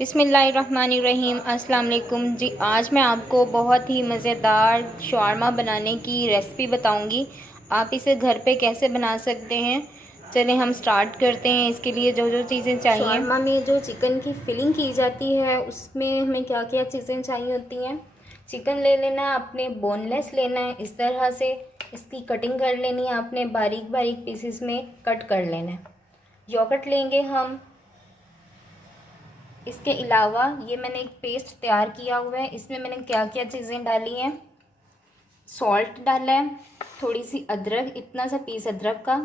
बिस्मिल्लाहिर्रहमानिर्रहीम। अस्सलाम वालेकुम जी। आज मैं आपको बहुत ही मज़ेदार शवारमा बनाने की रेसिपी बताऊंगी। आप इसे घर पे कैसे बना सकते हैं, चलें हम स्टार्ट करते हैं। इसके लिए जो जो चीज़ें चाहिए, शवारमा में जो चिकन की फिलिंग की जाती है उसमें हमें क्या क्या चीज़ें चाहिए होती हैं। चिकन ले लेना है आपने, बोनलेस लेना है, इस तरह से इसकी कटिंग कर लेनी है आपने, बारीक बारीक पीसेस में कट कर लेना है। योगर्ट लेंगे हम। इसके अलावा ये मैंने एक पेस्ट तैयार किया हुआ है, इसमें मैंने क्या क्या चीज़ें डाली हैं। सॉल्ट डाला है, थोड़ी सी अदरक, इतना सा पीस अदरक का,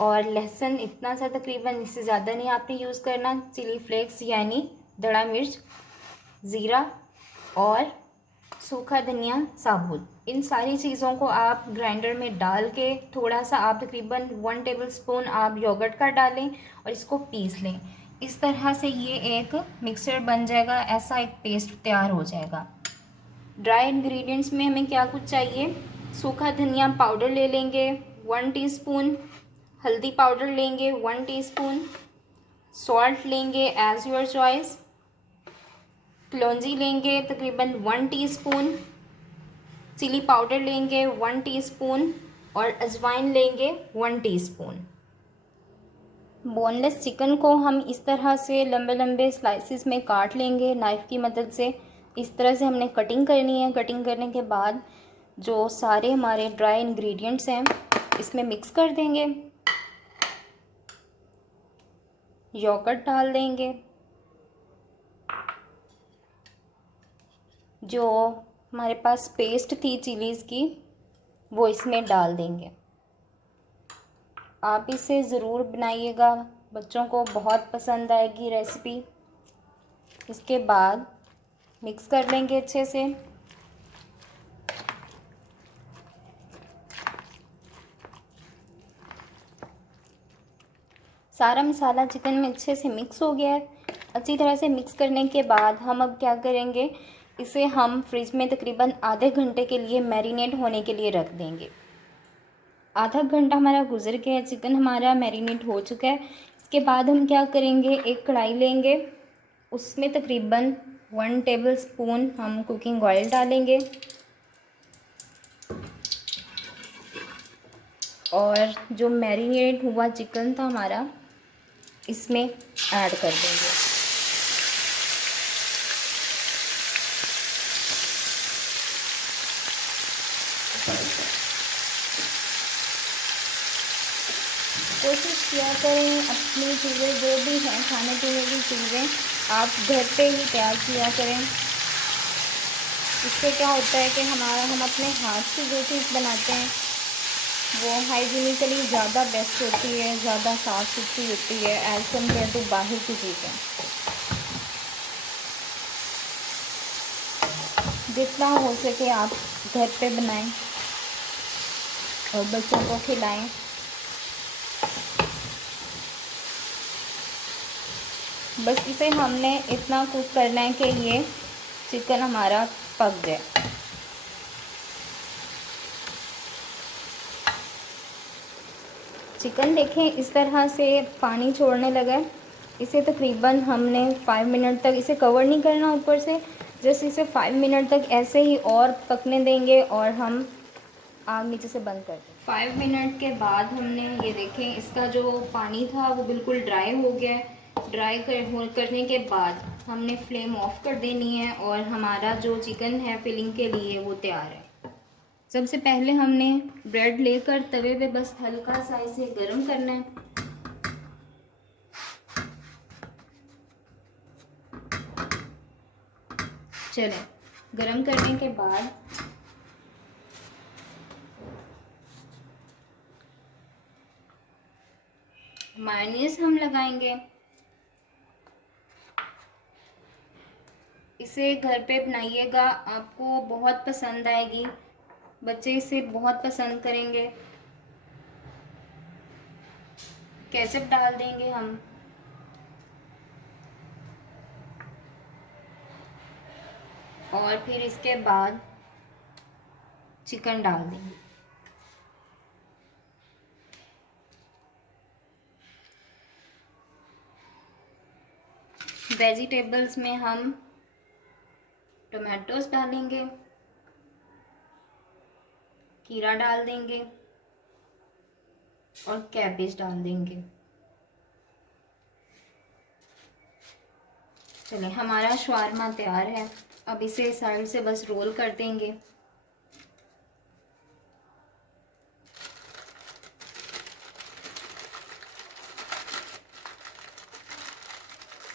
और लहसुन इतना सा, तकरीबन, इससे ज़्यादा नहीं आपने यूज़ करना। चिली फ्लेक्स यानी दड़ा मिर्च, ज़ीरा और सूखा धनिया साबुत। इन सारी चीज़ों को आप ग्राइंडर में डाल के थोड़ा सा आप तकरीबन 1 टेबलस्पून आप योगर्ट का डालें और इसको पीस लें। इस तरह से ये एक मिक्सचर बन जाएगा, ऐसा एक पेस्ट तैयार हो जाएगा। ड्राई इंग्रेडिएंट्स में हमें क्या कुछ चाहिए। सूखा धनिया पाउडर ले लेंगे 1 टीस्पून, हल्दी पाउडर लेंगे 1 टीस्पून, सॉल्ट लेंगे एज़ योर चॉइस, कलौंजी लेंगे तकरीबन 1 टीस्पून, चिली पाउडर लेंगे 1 टीस्पून और अजवाइन लेंगे 1 टीस्पून। बोनलेस चिकन को हम इस तरह से लंबे लंबे स्लाइसिस में काट लेंगे नाइफ़ की मदद से। इस तरह से हमने कटिंग करनी है। कटिंग करने के बाद जो सारे हमारे ड्राई इंग्रेडिएंट्स हैं इसमें मिक्स कर देंगे। योगर्ट डाल देंगे, जो हमारे पास पेस्ट थी चिलीज़ की वो इसमें डाल देंगे। आप इसे ज़रूर बनाइएगा, बच्चों को बहुत पसंद आएगी रेसिपी। इसके बाद मिक्स कर लेंगे अच्छे से। सारा मसाला चिकन में अच्छे से मिक्स हो गया है। अच्छी तरह से मिक्स करने के बाद हम अब क्या करेंगे, इसे हम फ्रिज में तकरीबन आधे घंटे के लिए मैरिनेट होने के लिए रख देंगे। आधा घंटा हमारा गुजर गया है, चिकन हमारा मैरिनेट हो चुका है। इसके बाद हम क्या करेंगे, एक कढ़ाई लेंगे, उसमें तकरीबन 1 टेबलस्पून हम कुकिंग ऑयल डालेंगे और जो मैरिनेट हुआ चिकन था हमारा इसमें ऐड कर देंगे। कोशिश किया करें अपनी चीज़ें जो भी हैं, खाने पीने की चीज़ें आप घर पे ही तैयार किया करें। इससे क्या होता है कि हम अपने हाथ से जो चीज़ बनाते हैं वो हाइजीनिकली ज़्यादा बेस्ट होती है, ज़्यादा साफ़ सुथरी होती है एज़ कम्पेयर टू बाहर की चीज़ें। जितना हो सके आप घर पे बनाएं और बच्चों को खिलाएं। बस इसे हमने इतना कुक करना है कि ये चिकन हमारा पक जाए। चिकन देखें इस तरह से पानी छोड़ने लगा है। इसे तकरीबन हमने 5 मिनट तक इसे कवर नहीं करना ऊपर से, जस्ट इसे 5 मिनट तक ऐसे ही और पकने देंगे और हम आग नीचे से बंद कर दें। 5 मिनट के बाद हमने ये देखें इसका जो पानी था वो बिल्कुल ड्राई हो गया है। करने के बाद हमने फ्लेम ऑफ कर देनी है और हमारा जो चिकन है फिलिंग के लिए वो तैयार है। सबसे पहले हमने ब्रेड लेकर तवे पे बस हल्का सा इसे गरम करना है। चलें, गरम करने के बाद मायोनीज हम लगाएंगे। इसे घर पे बनाइएगा, आपको बहुत पसंद आएगी, बच्चे इसे बहुत पसंद करेंगे। केचप डाल देंगे हम, और फिर इसके बाद चिकन डाल देंगे। वेजिटेबल्स में हम टोमेटोस डालेंगे, खीरा डाल देंगे और कैबेज डाल देंगे। चलिए हमारा शवारमा तैयार है। अब इसे साइड से बस रोल कर देंगे।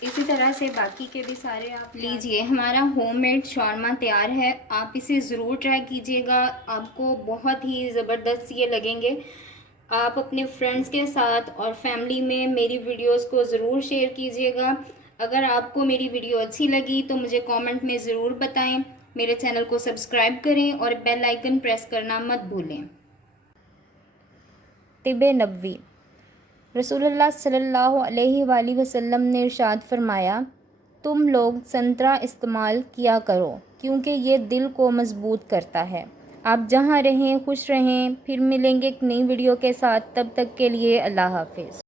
इसी तरह से बाकी के भी सारे आप लीजिए। हमारा होममेड शवारमा तैयार है। आप इसे ज़रूर ट्राई कीजिएगा, आपको बहुत ही ज़बरदस्त ये लगेंगे। आप अपने फ्रेंड्स के साथ और फैमिली में मेरी वीडियोस को ज़रूर शेयर कीजिएगा। अगर आपको मेरी वीडियो अच्छी लगी तो मुझे कमेंट में ज़रूर बताएं। मेरे चैनल को सब्सक्राइब करें और बेल आइकन प्रेस करना मत भूलें। तिब नबवी रसूलुल्लाह सल्लल्लाहु अलैहि वसल्लम ने इरशाद फरमाया, तुम लोग संतरा इस्तेमाल किया करो क्योंकि ये दिल को मजबूत करता है। आप जहाँ रहें खुश रहें। फिर मिलेंगे एक नई वीडियो के साथ, तब तक के लिए अल्लाह हाफिज़।